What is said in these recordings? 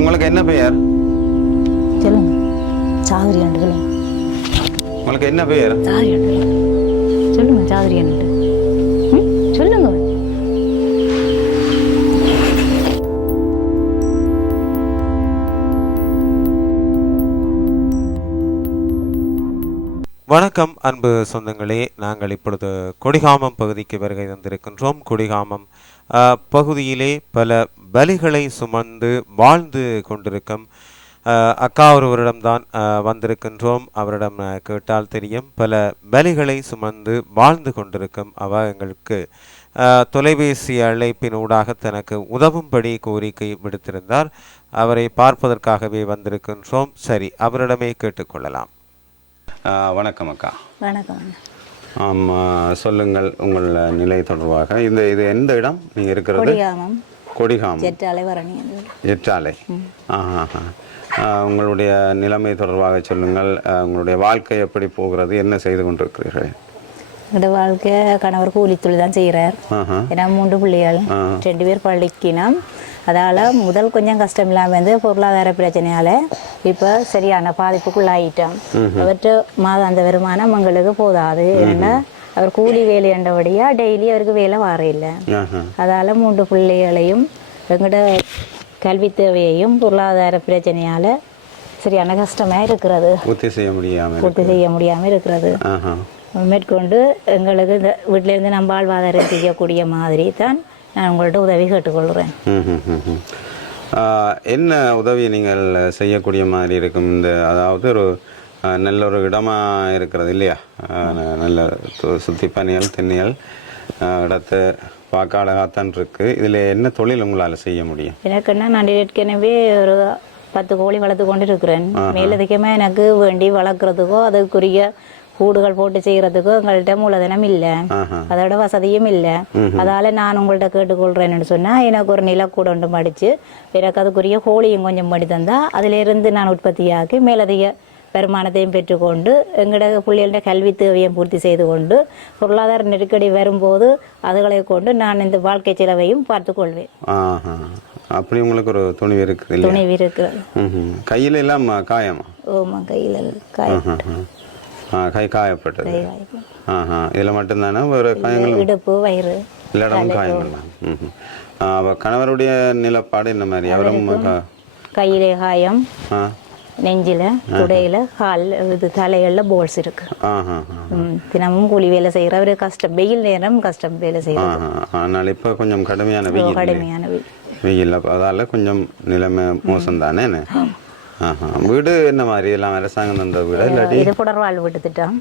உங்களுக்கு என்ன பெயர்? சொல்லுங்க. சாதுரி ஆண்டு உங்களுக்கு என்ன பெயர்? சாதுரி ஆண்டு சொல்லுங்க சாதுரி ஆண்டு சொல்லுங்க. வணக்கம் அன்பு சொந்தங்களே. நாங்கள் இப்பொழுது கொடிகாமம் பகுதிக்கு வருகை தந்திருக்கின்றோம். கொடிகாமம் பகுதியிலே பல பலிகளை சுமந்து வாழ்ந்து கொண்டிருக்கும் அக்கா ஒருவரிடம்தான் வந்திருக்கின்றோம். அவரிடம் கேட்டால் தெரியும். பல பலிகளை சுமந்து வாழ்ந்து கொண்டிருக்கும் அவ எங்களுக்கு தொலைபேசி அழைப்பின் ஊடாக தனக்கு உதவும்படி கோரிக்கை விடுத்திருந்தார். அவரை பார்ப்பதற்காகவே வந்திருக்கின்றோம். சரி அவரிடமே கேட்டுக்கொள்ளலாம். வணக்கம் அக்கா. வணக்கம். ஆமாம் சொல்லுங்கள் உங்கள் நிலை தொடர்பாக. இந்த இது எந்த இடம் நீங்கள் இருக்கிறது? கொடிகாமம். ஜெட்டாலை வரணி. எட்டாலை ஆஹா உங்களுடைய நிலைமை தொடர்பாக சொல்லுங்கள். உங்களுடைய வாழ்க்கை எப்படி போகிறது? என்ன செய்து கொண்டிருக்கிறீர்கள்? என்னோட வாழ்க்கை கணவர் கூலி தொழில் தான் செய்கிறார் ஏன்னா மூன்று பிள்ளைகள். ரெண்டு பேர் பள்ளிக்கினோம் அதால் முதல் கொஞ்சம் கஷ்டம் இல்லாமல் இருந்து பொருளாதார பிரச்சனையால் இப்போ சரியான பாதிப்புக்குள்ளாயிட்டோம். அவற்றை மாதாந்த வருமானம் எங்களுக்கு போதாது. ஏன்னா அவர் கூலி வேலை என்றபடியாக டெய்லி அவருக்கு வேலை வார இல்லை அதால் மூன்று பிள்ளைகளையும் எங்களோட கல்வி தேவையையும் பொருளாதார பிரச்சனையால் சரியான கஷ்டமாக இருக்கிறது. பூர்த்தி செய்ய முடியாமல் பூர்த்தி செய்ய முடியாமல் இருக்கிறது. மேற்கொண்டு எங்களுக்கு இந்த வீட்டிலேருந்து நம்ம வாழ்வாதாரம் செய்யக்கூடிய மாதிரி தான் நான் உங்கள்கிட்ட உதவி கேட்டுக்கொள்கிறேன். என்ன உதவி நீங்கள் செய்யக்கூடிய மாதிரி இருக்கும்? இந்த அதாவது ஒரு நல்ல ஒரு இடமா இருக்கிறது இல்லையா? நல்ல சுத்தி பனியல் தென்னியல் இடத்தை பார்க்க அழகாத்தான் இருக்கு. இதில் என்ன தொழில் உங்களால் செய்ய முடியும்? எனக்குன்னா நான் ஏற்கனவே ஒரு பத்து கோழி வளர்த்து கொண்டு இருக்கிறேன் மேலதிகமாக எனக்கு வேண்டி வளர்க்குறதுக்கோ அதுக்குரிய கூடுகள் போட்டு செய்கிறதுக்கோ எங்கள்கிட்ட மூலதனம் இல்லை. அதோட வசதியும் இல்லை. அதால நான் உங்கள்கிட்ட கேட்டுக்கொள்கிறேன்னு சொன்னால் எனக்கு ஒரு நிலக்கூட ஒன்று மடித்து எனக்கு அதுக்குரிய கோழியும் கொஞ்சம் மடி தந்தால் அதிலிருந்து நான் உற்பத்தியாக்கி மேலதிக வருமானத்தையும் பெற்றுக்கொண்டு எங்களோட பிள்ளைகளோட கல்வி தேவையும் பூர்த்தி செய்து கொண்டு பொருளாதார நெருக்கடி வரும்போது அதுகளை கொண்டு நான் இந்த வாழ்க்கை செலவையும் பார்த்துக்கொள்வேன் ஆஹா. அப்படி உங்களுக்கு ஒரு துணிவு இருக்குது துணைவி இருக்கிறது ம் கையில் எல்லாம் காயமா? ஓமா கையில் காய் ஆஹா. ஆ, கை காயப்பட்டது. ஆஹா இதில் மட்டும்தானே ஒரு காயங்கள் இடுப்பு வயிறு எல்லா இடமும் காயங்கள் தான் ம் அவ கணவருடைய நிலப்பாடு என்ன மாதிரி அவரும் கையிலே காயம் நெஞ்சில் துடையில் கால் இது தலைகளில் போல்ஸ் இருக்கு தினமும் கூலி வேலை செய்கிற ஒரு கஷ்டம் வெயில் நேரம் கஷ்டம் வேலை ஆஹா ஆனால் இப்போ கொஞ்சம் கடுமையான வெயில்? கடுமையான வெயில் வெயில் அதால கொஞ்சம் நிலைமை மோசம் தானே வீடு என்ன மாதிரி? எல்லாம் அரசாங்கம் தந்த வீடு இல்லாட்டி? இது புடர்வாழ் விட்டு திட்டம்.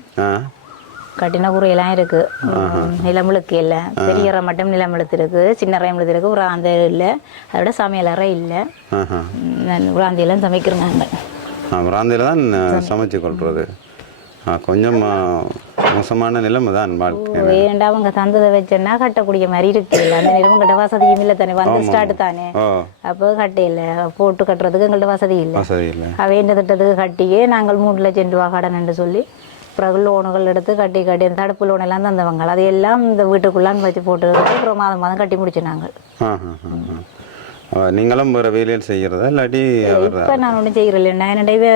கட்டின குறையெல்லாம் இருக்கு. நிலமுழுக்கு இல்லை பெரிய மட்டும் நிலமுழுத்து இருக்கு சின்ன ரயமுழுத்து இருக்கு ஒரு அந்த இல்லை. அதோட சமையல் அறை இல்லை. ஆஹா. உலாந்தியெல்லாம் சமைக்கிறாங்க ஆ பிராந்தியில் தான் சமைச்சு. கொள்வது ஆ கொஞ்சம் மோசமான நிலைமை தான் வாழ்க்கை வேண்டாம் அவங்க தந்ததை வச்சேன்னா கட்டக்கூடிய மாதிரி இருக்கு. இல்லை அந்த நேரம் கட்ட வசதியும் இல்லை தானே. வந்து ஸ்டார்ட் தானே. அப்போ கட்டையில் போட்டு கட்டுறதுக்கு எங்கள்ட்ட வசதி இல்லை. வசதி இல்லை. வேண்ட திட்டத்துக்கு கட்டியே நாங்கள் மூணு லட்சம் ரூபா கடன் என்று சொல்லி பிறகு லோனுகள் எடுத்து கட்டி கட்டி அந்த தடுப்பு லோன் எல்லாம் தந்தவங்க. அதையெல்லாம் இந்த வீட்டுக்குள்ளான்னு வச்சு போட்டு அப்புறம் மாதம் மாதம் கட்டி முடிச்சு நாங்கள். நீங்களும் வேறு வேலையில் செய்கிறதா இல்லாட்டி இப்போ நான் ஒன்றும் செய்கிறேன் என்னுடைய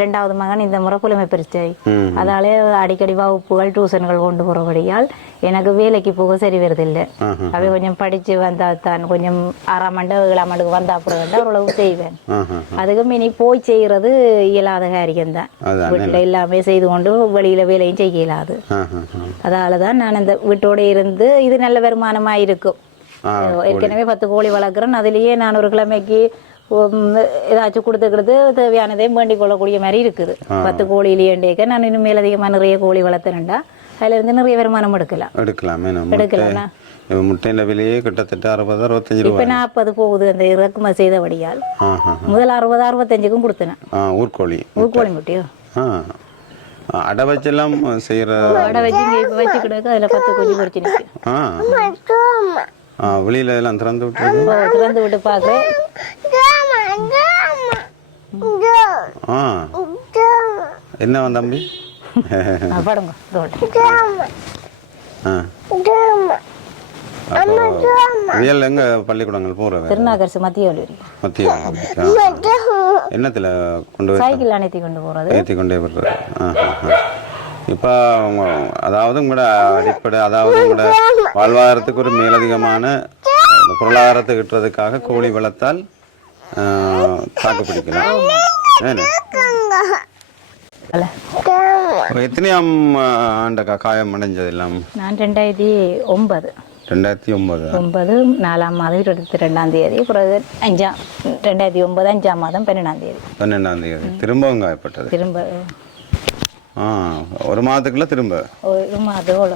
ரெண்டாவது மகன் இந்த முறை புலமை பரிச்சை அதாலே அடிக்கடி வகுப்புகள் டியூஷன்கள் கொண்டு போகிறபடியால் எனக்கு வேலைக்கு போக சரி வருதில்லை. அவை கொஞ்சம் படித்து வந்தால் தான் கொஞ்சம் ஆறாம் ஆண்டு ஏழாம் ஆண்டுக்கு வந்தால் அப்புறம் வேண்டாம் ஓரளவு செய்வேன். அதுக்கும் இனி போய் செய்கிறது இயலாத காரியம் தான். வீட்டில் எல்லாமே செய்து கொண்டு வெளியில் வேலையும் செய்ய இயலாது. அதால தான் நான் இந்த வீட்டோட இருந்து இது நல்ல வருமானமாக இருக்கும். ஏற்கனவே பத்து கோழி வளர்க்குறேன் அதுலேயே நான் ஒரு கிழமைக்கு ஏதாச்சும் கொடுத்துக்கிறது தேவையானதையும் வேண்டிக் கொள்ளக்கூடிய மாதிரி இருக்குது. பத்து கோழியிலேண்டேக்க நான் இன்னும் மேலதிகமாக நிறைய கோழி வளர்த்துறேன்டா. அதுல இருந்து நிறைய வருமானம் எடுக்கலாம். எடுக்கலாமே. எடுக்கலாம்னா? இப்போ முட்டையின் விலையே கிட்டத்தட்ட அறுபது அறுபத்தஞ்சு இப்போ நாற்பது போகுது அந்த இறக்குமதி செய்தபடியால். முதல் அறுபது அறுபத்தஞ்சுக்கும் கொடுத்தேன். ஊர்கோழி ஊர்கோழி முட்டையோ? அடை வச்செல்லாம் செய்கிற அடை வச்சு இப்போ வச்சு கிடக்கு அதில் பத்து குஞ்சு பொறிச்சு ஆ. வெளியில் எல்லாம் திறந்து விட்டுருக்கு திறந்து விட்டு பார்க்குறேன் ஆ. என்ன வந்த தம்பி? படுங்க ஆ. ரியல் எங்க பள்ளிக்கூடங்கள் போகிறது திருநாகரிசி மத்திய கல்லூரி மத்திய என்னத்தில் கொண்டு சைக்கிள் அணைத்தி கொண்டு போறது. ஏற்றி கொண்டே விடுறது. இப்போ அதாவது உங்களோட அடிப்படை அதாவது உங்களோட வாழ்வாதாரத்துக்கு ஒரு மேலதிகமான பொருளாதாரத்தை கிட்டுறதுக்காக கோழி வளர்த்தால் தாக்கு பிடிக்கலாம். எத்தனையாம் ஆண்ட கா- காயம் அடைஞ்சது எல்லாம் நான் ரெண்டாயிரத்தி ஒன்பது. ரெண்டாயிரத்தி ஒன்பது? ஒன்பது நாலாம் மாதம் இருபத்தி ரெண்டாம் தேதி பிறகு அஞ்சாம் ரெண்டாயிரத்தி ஒன்பது அஞ்சாம் மாதம் பன்னெண்டாம் தேதி. பன்னெண்டாம் தேதி. திரும்பவும் காயப்பட்டது? திரும்ப ஆ ஒரு மாதத்துக்குள்ள திரும்ப. ஒரு மாதம்.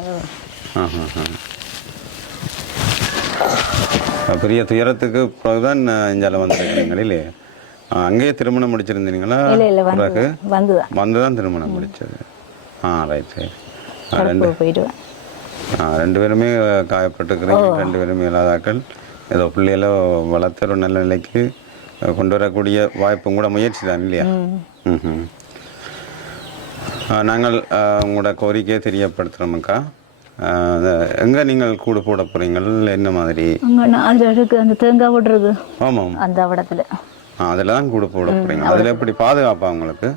பெரிய துயரத்துக்கு பிறகுதான் இஞ்சால வந்திருக்கிறீங்களே இல்லையே அங்கேயே திருமணம் முடிச்சிருந்தீங்களா? பிறகு? வந்து தான் திருமணம் முடிச்சது. ஆ ரைட் ஆ, ரெண்டு போயிடுவேன். ஆ, ரெண்டு பேருமே காயப்பட்டுக்கிறீங்க ரெண்டு பேருமே இல்லாதாக்கள். ஏதோ பிள்ளைகள வளர்த்து ஒரு நல்ல நிலைக்கு கொண்டு வரக்கூடிய வாய்ப்பும் கூட முயற்சி தான் இல்லையா? ம்ஹும். ஆ, நாங்கள் உங்களோட கோரிக்கையை தெரியப்படுத்துகிறோமுக்கா எங்கே நீங்கள் கூடு போட போகிறீங்கள் என்ன மாதிரி? இருக்கு அந்த தேங்காய் போட்டுருக்கு ஆமாம். அந்த இடத்துல அதில் தான் கூடு போட போகிறீங்க அதில் எப்படி பாதுகாப்பா உங்களுக்கு?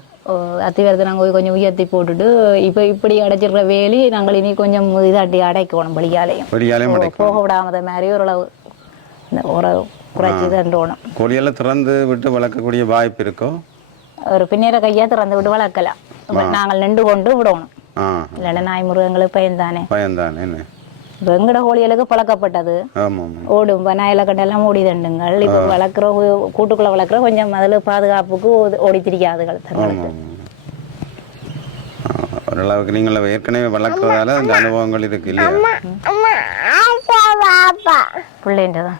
அத்திவரத்தை நாங்கள் கொஞ்சம் உயர்த்தி போட்டுட்டு இப்போ இப்படி அடைச்சிருக்கிற வேலி நாங்கள் இனி கொஞ்சம் இதாட்டி அடைக்கணும் வெளியாலையும். வெளியாலையும் போக விடாமத மாதிரி ஓரளவு ஒரு குறைச்சி தண்டோணும். கோழியெல்லாம் திறந்து விட்டு வளர்க்கக்கூடிய வாய்ப்பு இருக்கோ? ஒரு பின்னேற கையா திறந்து விட்டு வளர்க்கலாம். நாங்கள் நின்று கொண்டு விடணும். ஆ. இல்லைன்னா நாய் மிருகங்களுக்கு பயன்தான் என்ன? இப்போ எங்கட கோழிகளுக்கு பழக்கப்பட்டது. ஓடும் நாயில கண்டெல்லாம் ஓடி தண்டுங்கள் இப்போ வளர்க்குற கூட்டுக்குள்ள வளர்க்குற கொஞ்சம் அதில் பாதுகாப்புக்கு ஓடி- திரிக்காதுகள் தங்களுக்கு. ஓரளவுக்கு நீங்கள் ஏற்கனவே வளர்க்கறதால அந்த அனுபவங்கள் இருக்கு இல்லையா? பிள்ளைன்றதான்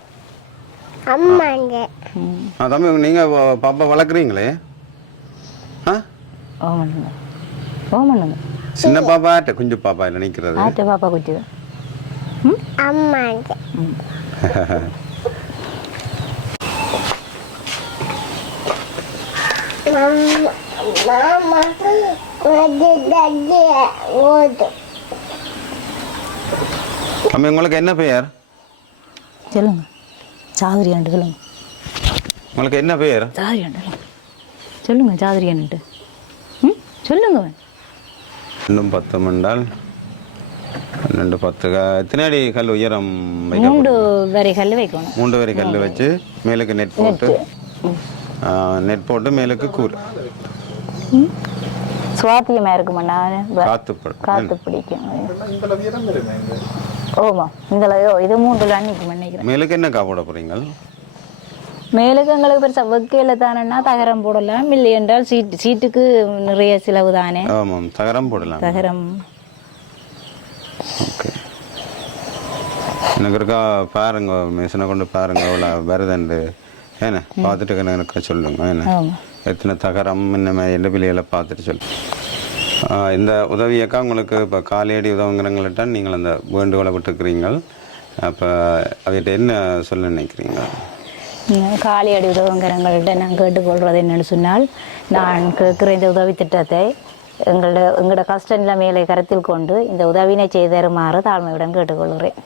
ஆ தம்பி நீங்கள் பாப்பா வளர்க்குறீங்களே? ஆ? ஓமண்ணுங்க ஓமண்ணுங்க சின்ன பாப்பாட்ட குஞ்சு பாப்பா இல்லை நிற்கிறது ஆட்ட பாப்பா குச்சி தம்பி உங்களுக்கு என்ன பெயர்? சொல்லுங்க. சாதுரியான்ட்டு சொல்லுங்க. உங்களுக்கு என்ன பெயர்? சாதுரியான்ட்டு சொல்லுங்க சாதுரியான்ட்டு ம்? சொல்லுங்க இன்னும் பத்து மண்டால் பன்னெண்டு பத்து எத்தனை கல் உயரம் மூன்று வரைகள் வைக்கணும். மூன்று வரை கல் வச்சு மேலுக்கு நெட் போட்டு நெட் போட்டு மேலுக்கு கூறு. சுவாத்தியமா இருக்குமாண்ணா காத்து காத்து பிடிக்கும். ஓமா இந்த இது மூன்று நினைக்கிறேன் மேலுக்கு என்ன காப்போட போறீங்க மேலுக்கு எங்களுக்கு பெருசா வெக்கையில தானேன்னா தகரம் போடலாம். இல்லை என்றால் சீட்டு சீட்டுக்கு நிறைய செலவு தானே? ஆமாம் தகரம் போடலாம். தகரம். ஓகே. எனக்கு இருக்கா பாருங்க மிஷினை கொண்டு பாருங்க அவ்வளோ வருதுண்டு ஏண்ணே பார்த்துட்டு எனக்கு சொல்லுங்க ஆமா. எத்தனை தகரம் என்ன எந்த பிள்ளைகளை பார்த்துட்டு சொல்லு. ஆ, இந்த உதவியக்கா உங்களுக்கு இப்போ காலையடி உதவுங்கிறங்கள்ட்ட நீங்கள் அந்த வேண்டுகோளை விட்டுக்கிறீங்க அப்போ அவர்கிட்ட என்ன சொல்ல நினைக்கிறீங்க? ம், காலி அடி உதவுங்கிறவங்கள்ட்ட நான் கேட்டுக்கொள்வது என்னென்னு சொன்னால் நான் கேட்குற இந்த உதவி திட்டத்தை எங்களோட எங்களோட கஷ்ட நிலைமைகளை கருத்தில் கொண்டு இந்த உதவினை செய்து தருமாறு தாழ்மையுடன் கேட்டுக்கொள்கிறேன்.